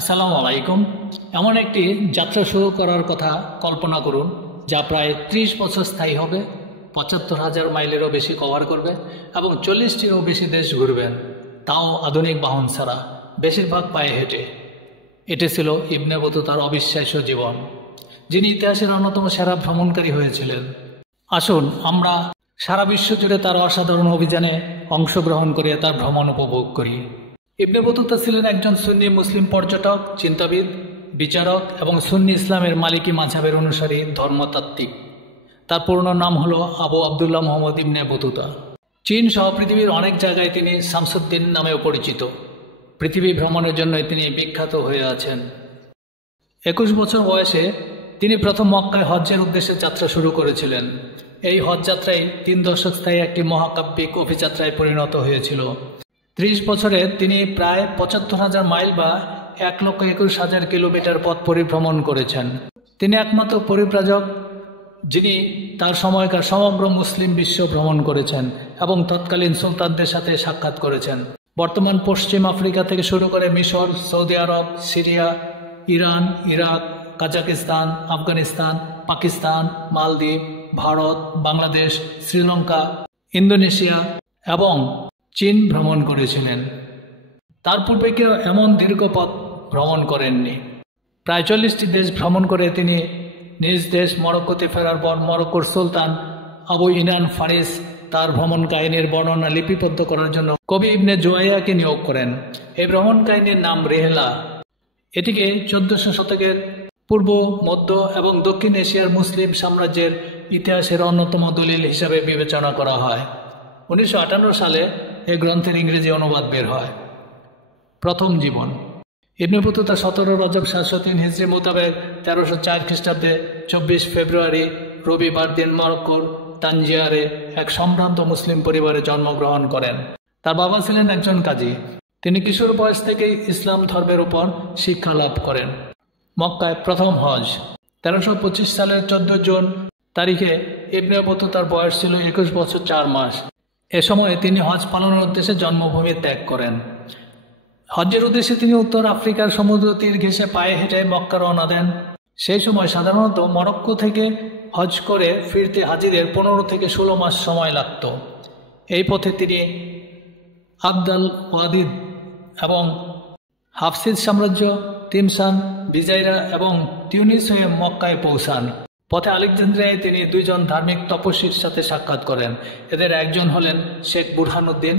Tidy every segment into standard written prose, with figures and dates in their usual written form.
আসসালামু আলাইকুম। এমন একটি যাত্রা শুরু করার কথা কল্পনা করুন যা প্রায় 30 বছর স্থায়ী হবে, ৭৫,০০০ মাইলেরও বেশি কভার করবে এবং ৪০টিরও বেশি দেশ ঘুরবেন, তাও আধুনিক বাহন ছাড়া, বেশিরভাগ পায়ে হেঁটে। এটি ছিল ইবনে বতুতার অবিশ্বাস্য জীবন, যিনি ইতিহাসের অন্যতম সেরা ভ্রমণকারী হয়েছিলেন। আসুন আমরা সারা বিশ্ব জুড়ে তার অসাধারণ অভিযানে অংশগ্রহণ করে তার ভ্রমণ উপভোগ করি। ইবনে বতুতা ছিলেন একজন সুন্নি মুসলিম পর্যটক, চিন্তাবিদ, বিচারক এবং সুন্নি ইসলামের মালিকি মাযহাবের অনুসারী ধর্মতাত্ত্বিক। তার পূর্ণ নাম হল আবু আবদুল্লাহ মুহাম্মদ ইবনে বতুতা। চীন সহ পৃথিবীর অনেক জায়গায় তিনি শামসুদ্দিন নামেও পরিচিত। পৃথিবী ভ্রমণের জন্য তিনি বিখ্যাত হয়ে আছেন। 21 বছর বয়সে তিনি প্রথম মক্কায় হজ্জের উদ্দেশ্যে যাত্রা শুরু করেছিলেন। এই হজ যাত্রাই 3 দশক স্থায়ী একটি মহাকাব্যিক অভিযাত্রায় পরিণত হয়েছিল। 30 বছরে তিনি প্রায় ৭৫,০০০ মাইল বা ১,২১,০০০ কিলোমিটার পথ পরিভ্রমণ করেছেন। তিনি একমাত্র পরিব্রাজক যিনি তার সময়কার সমগ্র মুসলিম বিশ্ব ভ্রমণ করেছেন এবং তৎকালীন সুলতানদের সাথে সাক্ষাৎ করেছেন। বর্তমান পশ্চিম আফ্রিকা থেকে শুরু করে মিশর, সৌদি আরব, Syria, Iran, Iraq, Kazakhstan, Afghanistan, Pakistan, মালদ্বীপ, ভারত, বাংলাদেশ, শ্রীলঙ্কা, ইন্দোনেশিয়া এবং চীন ভ্রমণ করেছিলেন। তার পূর্বে কেউ এমন দীর্ঘ পথ ভ্রমণ করেননি। প্রায় 40টি দেশ ভ্রমণ করে তিনি নিজ দেশ মরক্কোতে ফেরার পর মরক্কোর সুলতান আবু ইনান ফারিস তার ভ্রমণ কাহিনীর বর্ণনা লিপিবদ্ধ করার জন্য কবি ইবনে জুওয়াইয়াকে নিয়োগ করেন। এই ভ্রমণ কাহিনীর নাম রেহলা। এটিকে 1400 শতকের পূর্ব, মধ্য এবং দক্ষিণ এশিয়ার মুসলিম সাম্রাজ্যের ইতিহাসের অন্যতম দলিল হিসাবে বিবেচনা করা হয়। 1958 সালে এই গ্রন্থের ইংরেজি অনুবাদ বের হয়। প্রথম জীবন। ইবনে বতুতা 17 রজব 703 হিজরি মোতাবেক 1304 খ্রিস্টাব্দে 24 ফেব্রুয়ারি রবিবার দিন মরক্কোর তানজিয়ারে এক সম্ভ্রান্ত মুসলিম পরিবারে জন্মগ্রহণ করেন। তার বাবা ছিলেন একজন কাজী। তিনি কিশোর বয়স থেকেই ইসলাম ধর্মের উপর শিক্ষা লাভ করেন। মক্কায় প্রথম হজ। 1325 সালের 14 জুন তারিখে ইবনে বতুতার বয়স ছিল 21 বছর 4 মাস। এ সময়ে তিনি হজ পালনের উদ্দেশ্যে জন্মভূমি ত্যাগ করেন। হজ্জের উদ্দেশ্যে তিনি উত্তর আফ্রিকার সমুদ্র তীর ঘেঁষে পায়ে হেঁটে মক্কা রওনা দেন। সেই সময় সাধারণত মরক্কো থেকে হজ করে ফিরতে হাজিদের 15 থেকে 16 মাস সময় লাগত। এই পথে তিনি আবদাল ওয়াদিদ এবং হাফসিদ সাম্রাজ্য, তিমসান, বিজাইরা এবং তিউনিস হয়ে মক্কায় পৌঁছান। পথে আলেকজান্দ্রিয়ায় তিনি 2 জন ধার্মিক তপস্বীর সাথে সাক্ষাৎ করেন। এদের একজন হলেন শেখ বুরহানুদ্দিন।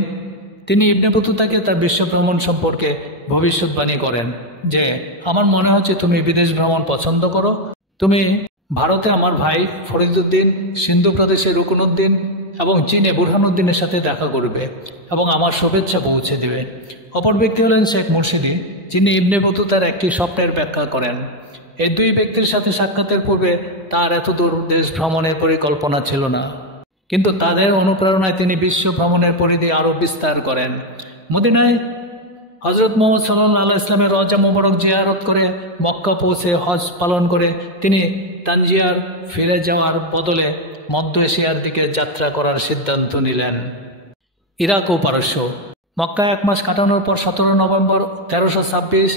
তিনি ইবনে বতুতাকে তার বিশ্ব ভ্রমণ সম্পর্কে ভবিষ্যৎবাণী করেন যে, আমার মনে হচ্ছে তুমি বিদেশ ভ্রমণ পছন্দ করো। তুমি ভারতে আমার ভাই ফরিদুদ্দিন, সিন্ধু প্রদেশে রুকনুদ্দিন এবং চীনে বুরহানুদ্দিনের সাথে দেখা করবে এবং আমার শুভেচ্ছা পৌঁছে দেবে। অপর ব্যক্তি হলেন শেখ মুর্শিদি, যিনি ইবনে বতুতার একটি স্বপ্নের ব্যাখ্যা করেন। এই 2 ব্যক্তির সাথে সাক্ষাতের পূর্বে তার এতদূর দেশ ভ্রমণের পরিকল্পনা ছিল না, কিন্তু তাদের অনুপ্রেরণায় তিনি বিশ্ব ভ্রমণের পরিধি আরও বিস্তার করেন। মদিনায় হজরত মুহাম্মদ সাল্লাল্লাহু আলাইহি ইসলামের রওজা মুবারক জিয়ারত করে মক্কা পৌঁছে হজ পালন করে তিনি তানজিয়ার ফিরে যাওয়ার বদলে মধ্য এশিয়ার দিকে যাত্রা করার সিদ্ধান্ত নিলেন। ইরাক ও পারস্য। মক্কায় 1 মাস কাটানোর পর 17 নভেম্বর 1326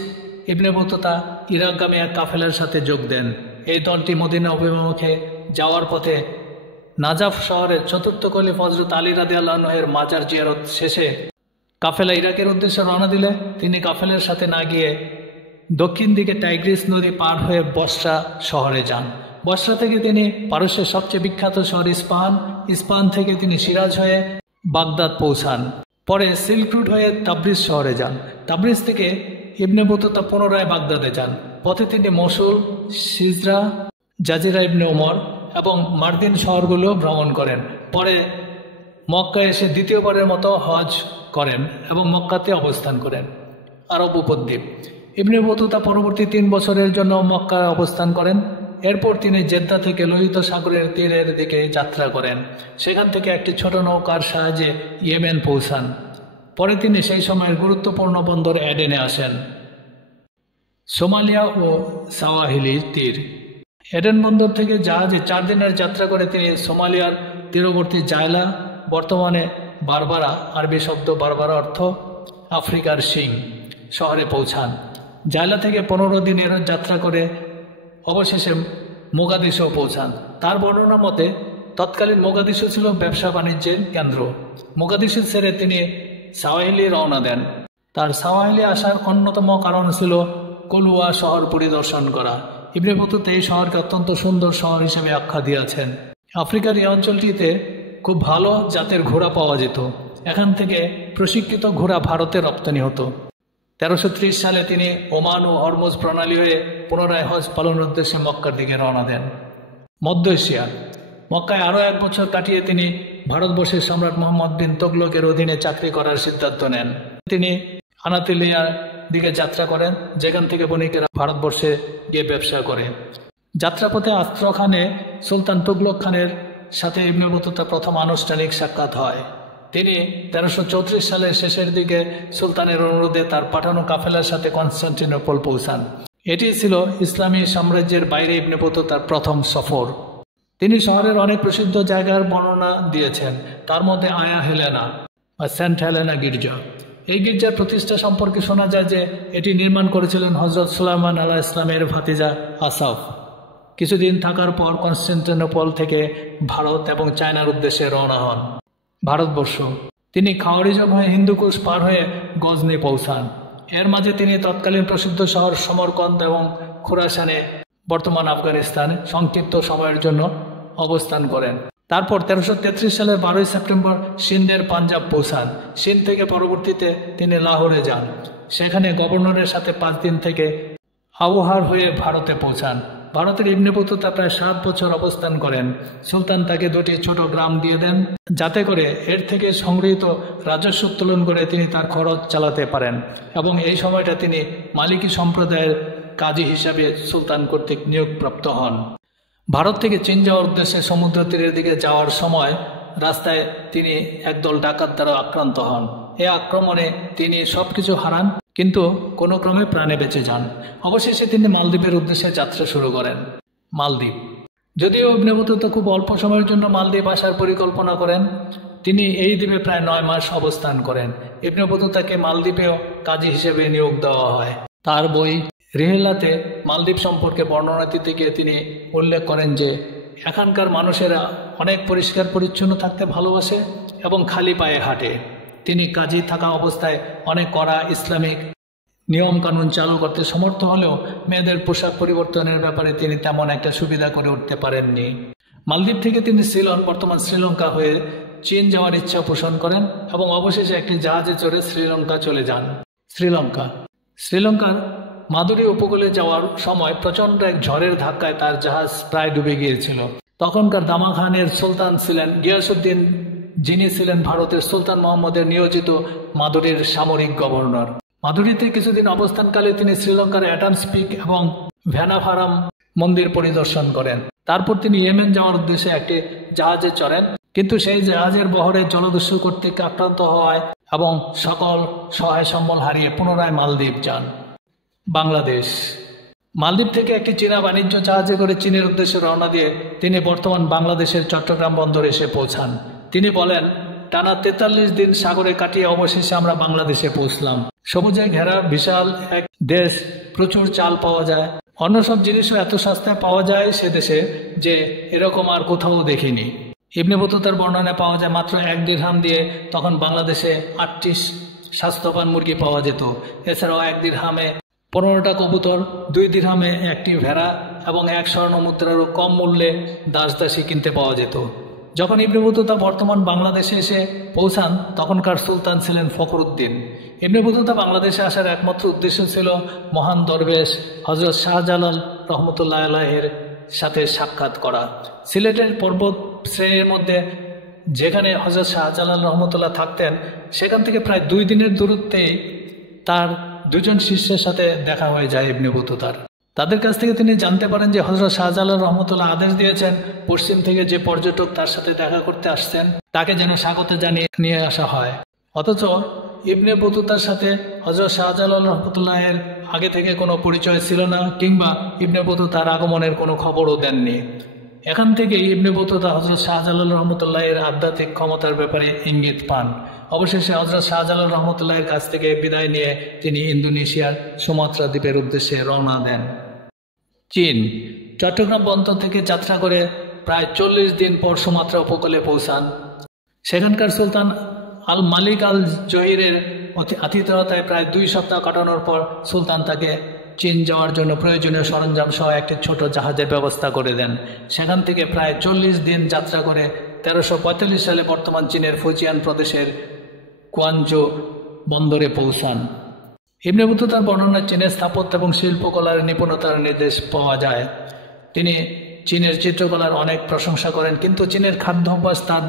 ইবনে বতুতা ইরাকগামী এক কাফেলার সাথে যোগ দেন। এই দলটি মদিনা অভিমুখে যাওয়ার পথে নাজাফ শহরের 4র্থ খলিফা হযরত আলী রাদিয়াল্লাহু আনহু এর মাজার জিয়ারত শেষে কাফেলা ইরাকের উদ্দেশ্যে রওনা দিলে তিনি কাফেলার সাথে না গিয়ে দক্ষিণ দিকে টাইগ্রিস নদী পার হয়ে বসরা শহরে যান। বসরা থেকে তিনি পারস্যের সবচেয়ে বিখ্যাত শহর ইস্পাহান থেকে তিনি সিরাজ হয়ে বাগদাদ পৌঁছান। পরে সিল্ক রুট হয়ে তাবরিজ শহরে যান। তাবরিজ থেকে ইবনে বতুতা পুনরায় বাগদাদে যান। পথে তিনি মসুল, সিজরা, জাজিরা ইবনে উমর এবং মার্দিন শহরগুলো ভ্রমণ করেন। পরে মক্কায় এসে দ্বিতীয়বারের মতো হজ করেন এবং মক্কাতে অবস্থান করেন। আরব উপদ্বীপ। ইবনে বতুতা পরবর্তী 3 বছরের জন্য মক্কায় অবস্থান করেন। এরপর তিনি জেদ্দা থেকে লোহিত সাগরের তীরের দিকে যাত্রা করেন। সেখান থেকে একটি ছোট নৌকার সাহায্যে ইয়েমেন পৌঁছান। পরে তিনি সেই সময়ের গুরুত্বপূর্ণ বন্দর এডেনে আসেন। সোমালিয়া ও সাওয়াহিলি তীর। এডেন বন্দর থেকে জাহাজে 4 দিনের যাত্রা করে তিনি সোমালিয়ার তীরবর্তী জায়লা, বর্তমানে বারবারা, আরবি শব্দ বারবারা অর্থ আফ্রিকার সিং, শহরে পৌঁছান। জাইলা থেকে 15 দিনের যাত্রা করে অবশেষে মোগাদিশো পৌঁছান। তার বর্ণনা মতে তৎকালীন মোগাদিশো ছিল ব্যবসা বাণিজ্যের কেন্দ্র। মোগাদিশো ছেড়ে তিনি সাওয়াহিলি রওনা দেন। তার সাওয়াহিলি আসার অন্যতম কারণ ছিল কলুয়া শহর পরিদর্শন করা। ইবনে বতুতা এই শহরকে অত্যন্ত সুন্দর শহর হিসেবে আখ্যা দিয়েছেন। আফ্রিকার এই অঞ্চলটিতে খুব ভালো জাতের ঘোড়া পাওয়া যেত। এখান থেকে প্রশিক্ষিত ঘোড়া ভারতে রপ্তানি হতো। 1330 সালে তিনি ওমান ও হরমুজ প্রণালী হয়ে পুনরায় হজ পালনের উদ্দেশ্যে মক্কার দিকে রওনা দেন। মধ্য এশিয়া মক্কায় আরও 1 বছর কাটিয়ে তিনি ভারতবর্ষের সম্রাট মোহাম্মদ বিন তুগলকের অধীনে চাকরি করার সিদ্ধান্ত নেন। তিনি আনাতোলিয়ার দিকে যাত্রা করেন, যেখান থেকে বণিকেরা ভারতবর্ষে গিয়ে ব্যবসা করে। যাত্রাপথে আস্ত্রখানে সুলতান তুগলক খানের সাথে ইবনে বতুতা প্রথম আনুষ্ঠানিক সাক্ষাৎ হয়। তিনি 1334 সালের শেষের দিকে সুলতানের অনুরোধে তার পাঠানো কাফেলার সাথে কনস্টান্টিনোপল পৌঁছান। এটি ছিল ইসলামী সাম্রাজ্যের বাইরে ইবনে বতুতার প্রথম সফর। তিনি শহরের অনেক প্রসিদ্ধ জায়গার বর্ণনা দিয়েছেন, তার মধ্যে আয়া হেলেনা বা সেন্ট হেলেনা গির্জা। এই গির্জার প্রতিষ্ঠা সম্পর্কে শোনা যায় যে এটি নির্মাণ করেছিলেন হজরত সুলাইমান আলাইহিস ইসলামের ভাতিজা আসাফ। কিছুদিন থাকার পর কনস্টান্টিনোপল থেকে ভারত এবং চায়নার উদ্দেশ্যে রওনা হন। ভারতবর্ষ তিনি খাওয়ারিজম হয়ে হিন্দুকুশ পার হয়ে গজনি পৌঁছান। এর মাঝে তিনি তৎকালীন প্রসিদ্ধ শহর সমরকন্দ এবং খুরাসানে বর্তমান আফগানিস্তানে সংক্ষিপ্ত সময়ের জন্য অবস্থান করেন। তারপর 1333 সালের 12 সেপ্টেম্বর সিন্ধের পাঞ্জাব পৌঁছান। সিন্ধ থেকে পরবর্তীতে তিনি লাহোরে যান। সেখানে গভর্নরের সাথে 5 দিন থেকে আবহার হয়ে ভারতে পৌঁছান। ভারতের ইবনে বতুতা প্রায় 7 বছর অবস্থান করেন। সুলতান তাকে 2টি ছোট গ্রাম দিয়ে দেন, যাতে করে এর থেকে সংগৃহীত রাজস্ব উত্তোলন করে তিনি তার খরচ চালাতে পারেন, এবং এই সময়টা তিনি মালিকি সম্প্রদায়ের কাজী হিসাবে সুলতান কর্তৃক নিয়োগপ্রাপ্ত হন। ভারত থেকে চীন যাওয়ার উদ্দেশ্যে সমুদ্র তীরের দিকে যাওয়ার সময় রাস্তায় তিনি একদল ডাকাত দ্বারা আক্রান্ত হন। এ আক্রমণে তিনি সবকিছু হারান, কিন্তু কোনো ক্রমে প্রাণে বেঁচে যান। অবশেষে তিনি মালদ্বীপের উদ্দেশ্যে যাত্রা শুরু করেন। মালদ্বীপ যদিও ইবনে বতুতা খুব অল্প সময়ের জন্য মালদ্বীপ আসার পরিকল্পনা করেন, তিনি এই দ্বীপে প্রায় 9 মাস অবস্থান করেন। ইবনে বতুতাকে মালদ্বীপেও কাজী হিসেবে নিয়োগ দেওয়া হয়। তার বই রিহেলাতে মালদ্বীপ সম্পর্কে বর্ণনা দিতে গিয়ে তিনি উল্লেখ করেন যে এখানকার মানুষেরা অনেক পরিষ্কার পরিচ্ছন্ন থাকতে ভালোবাসে এবং খালি পায়ে হাঁটে। তিনি কাজী থাকা অবস্থায় অনেক কড়া ইসলামিক নিয়মকানুন চালু করতে সমর্থ হলেও মেয়েদের পোশাক পরিবর্তনের ব্যাপারে তিনি তেমন একটা সুবিধা করে উঠতে পারেননি। মালদ্বীপ থেকে তিনি সিলন বর্তমান শ্রীলঙ্কা হয়ে চীন যাওয়ার ইচ্ছা পোষণ করেন এবং অবশেষে একটি জাহাজে চড়ে শ্রীলঙ্কা চলে যান। শ্রীলঙ্কার মাদুরি উপকূলে যাওয়ার সময় প্রচণ্ড এক ঝড়ের ধাক্কায় তার জাহাজ প্রায় ডুবে গিয়েছিল। তখনকার দামা খানের সুলতান ছিলেন গিয়াসউদ্দিন, যিনি ছিলেন ভারতের সুলতান মোহাম্মদের নিয়োজিত মাদুরির সামরিক গভর্নর। মাদুরিতে কিছুদিন অবস্থানকালে তিনি শ্রীলঙ্কার অ্যাটামস পিক এবং ভ্যানাভারাম মন্দির পরিদর্শন করেন। তারপর তিনি ইয়েমেন যাওয়ার উদ্দেশ্যে একটি জাহাজে চড়েন, কিন্তু সেই জাহাজের বহরে জলদস্যু কর্তৃক আক্রান্ত হওয়ায় এবং সকল সহায় সম্বল হারিয়ে পুনরায় মালদ্বীপ যান। বাংলাদেশ মালদ্বীপ থেকে একটি চীনা বাণিজ্য জাহাজে করে চীনের উদ্দেশ্যে রওনা দিয়ে তিনি বর্তমান বাংলাদেশের চট্টগ্রাম বন্দরে এসে পৌঁছান। তিনি বলেন, টানা 43 দিন সাগরে কাটিয়ে অবশেষে আমরা বাংলাদেশে পৌঁছলাম। সবুজে ঘেরা বিশাল এক দেশ, প্রচুর চাল পাওয়া যায়, অন্য সব জিনিসও এত সস্তায় পাওয়া যায় সে দেশে যে এরকম আর কোথাও দেখিনি। ইবনে বতুতার বর্ণনায় পাওয়া যায় মাত্র 1 দিরহাম দিয়ে তখন বাংলাদেশে 8টি স্বাস্থ্যবান মুরগি পাওয়া যেত। এছাড়াও 1 দিরহামে 15টা কবুতর, 2 দিরহামে 1টি ভেড়া এবং 1 স্বর্ণ মুদ্রারও কম মূল্যে দাসদাসী কিনতে পাওয়া যেত। যখন ইবনে বতুতা বর্তমান বাংলাদেশে এসে পৌঁছান তখনকার সুলতান ছিলেন ফখরুদ্দিন। ইবনে বতুতা বাংলাদেশে আসার একমাত্র উদ্দেশ্য ছিল মহান দরবেশ হজরত শাহজালাল রহমতুল্লাহ আলাইহির সাথে সাক্ষাৎ করা। সিলেটের পর্বত শ্রেণীর মধ্যে যেখানে হজরত শাহজালাল রহমতুল্লাহ থাকতেন সেখান থেকে প্রায় 2 দিনের দূরত্বেই তার 2 জন শিষ্যের সাথে দেখা হয়ে যায় ইবনে বতুতার। তাদের কাছ থেকে তিনি জানতে পারেন যে হযরত শাহজালাল রহমতুল্লাহ আদেশ দিয়েছেন পশ্চিম থেকে যে পর্যটক তার সাথে দেখা করতে আসছেন তাকে যেন স্বাগত জানিয়ে নিয়ে আসা হয়। অথচ ইবনে বতুতার সাথে হযরত শাহজালাল রহমতুল্লাহের আগে থেকে কোনো পরিচয় ছিল না, কিংবা ইবনে বতুতার আগমনের কোনো খবরও দেননি। এখান থেকে ইবনে বতুতা হযরত শাহজালাল রহমতুল্লাহ এর আধ্যাত্মিক ক্ষমতার ব্যাপারে ইঙ্গিত পান। অবশেষে হযরত শাহজালাল রহমতুল্লাহ এর কাছ থেকে বিদায় নিয়ে তিনি ইন্দোনেশিয়ার সুমাত্রা দ্বীপের উদ্দেশ্যে রওনা দেন। চীন চট্টগ্রাম বন্দর থেকে যাত্রা করে প্রায় 40 দিন পর সুমাত্রা উপকূলে পৌঁছান। সেখানকার সুলতান আল মালিক আল জহিরের আতিথেয়তায় প্রায় 2 সপ্তাহ কাটানোর পর সুলতান তাকে চীন যাওয়ার জন্য প্রয়োজনীয় সরঞ্জাম সহ একটি ছোট জাহাজের ব্যবস্থা করে দেন। সেখান থেকে প্রায় 40 দিন যাত্রা করে 1345 সালে বর্তমান চীনের ফুজিয়ান প্রদেশের কুয়ানজো বন্দরে পৌঁছান। ইবনে বতুতার বর্ণনায় চীনের স্থাপত্য এবং শিল্পকলার নিপুণতার নির্দেশ পাওয়া যায়। তিনি চীনের চিত্রকলার অনেক প্রশংসা করেন, কিন্তু চীনের খাদ্যাভ্যাস তার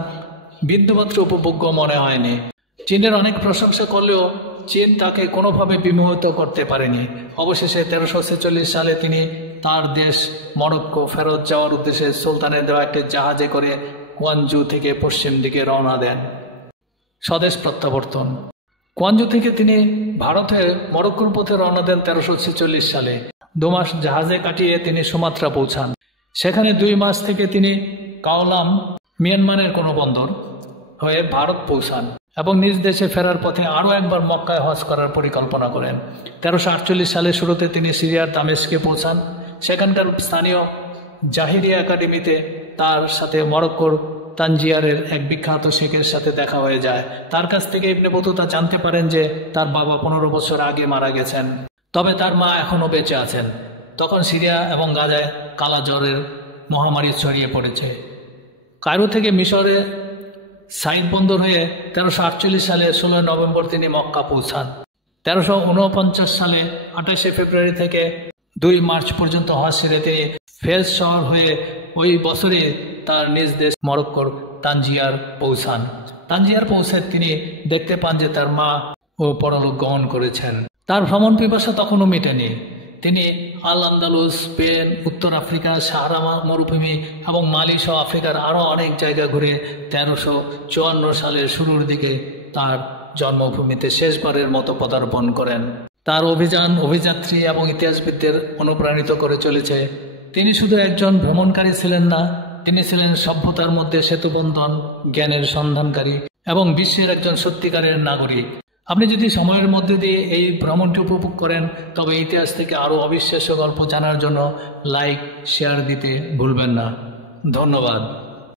বিন্দুমাত্র উপভোগ্য মনে হয়নি। চীনের অনেক প্রশংসা করলেও চীন তাকে কোনোভাবে বিমোহিত করতে পারেনি। অবশেষে 1346 সালে তিনি তার দেশ মরক্কো ফেরত যাওয়ার উদ্দেশ্যে সুলতানের দেওয়া একটি জাহাজে করে কুয়ানজু থেকে পশ্চিম দিকে রওনা দেন। স্বদেশ প্রত্যাবর্তন। কুয়ানজু থেকে তিনি ভারতের মরক্কোর পথে রওনা দেন 1346 সালে। 2 মাস জাহাজে কাটিয়ে তিনি সুমাত্রা পৌঁছান। সেখানে 2 মাস থেকে তিনি কাওলাম মিয়ানমারের কোনো বন্দর হয়ে ভারত পৌঁছান এবং নিজ দেশে ফেরার পথে আরও একবার মক্কায় হজ করার পরিকল্পনা করেন। 1348 সালের শুরুতে তিনি সিরিয়ার দামেস্কে পৌঁছান। সেখানকার স্থানীয় জাহিরিয়া একাডেমিতে তার সাথে মরক্কোর তানজিয়ারের এক বিখ্যাত শেখের সাথে দেখা হয়ে যায়। তার কাছ থেকে ইবনে বতুতা জানতে পারেন যে তার বাবা 15 বছর আগে মারা গেছেন, তবে তার মা এখনও বেঁচে আছেন। তখন সিরিয়া এবং গাজায় কালা জ্বরের মহামারী ছড়িয়ে পড়েছে। কায়রো থেকে মিশরে সাইদ বন্দর হয়ে 1348 সালে 16 নভেম্বর তিনি মক্কা পৌঁছান। 1349 সালে 28 ফেব্রুয়ারি থেকে 2 মার্চ পর্যন্ত হজ সেরে তিনি ফেজ শহর হয়ে ওই বছরে তার নিজ দেশ মরক্কোর তানজিয়ার পৌঁছান। তানজিয়ার পৌঁছে তিনি দেখতে পান যে তার মা ও পরলোক গমন করেছেন। তার ভ্রমণ পিপাসা তখনও মেটেনি। তিনি আল আন্দালুস, স্পেন, উত্তর আফ্রিকা, সাহারা মরুভূমি এবং মালি সহ আফ্রিকার আরও অনেক জায়গা ঘুরে 1354 সালের শুরুর দিকে তার জন্মভূমিতে শেষবারের মতো পদার্পণ করেন। তার অভিযান অভিযাত্রী এবং ইতিহাসবিদদের অনুপ্রাণিত করে চলেছে। তিনি শুধু একজন ভ্রমণকারী ছিলেন না, তিনি ছিলেন সভ্যতার মধ্যে সেতুবন্ধন, জ্ঞানের সন্ধানকারী এবং বিশ্বের একজন সত্যিকারের নাগরিক। আপনি যদি সময়ের মধ্যে দিয়ে এই ভ্রমণটি উপভোগ করেন, তবে ইতিহাস থেকে আরও অবিশ্বাস্য গল্প জানার জন্য লাইক শেয়ার দিতে ভুলবেন না। ধন্যবাদ।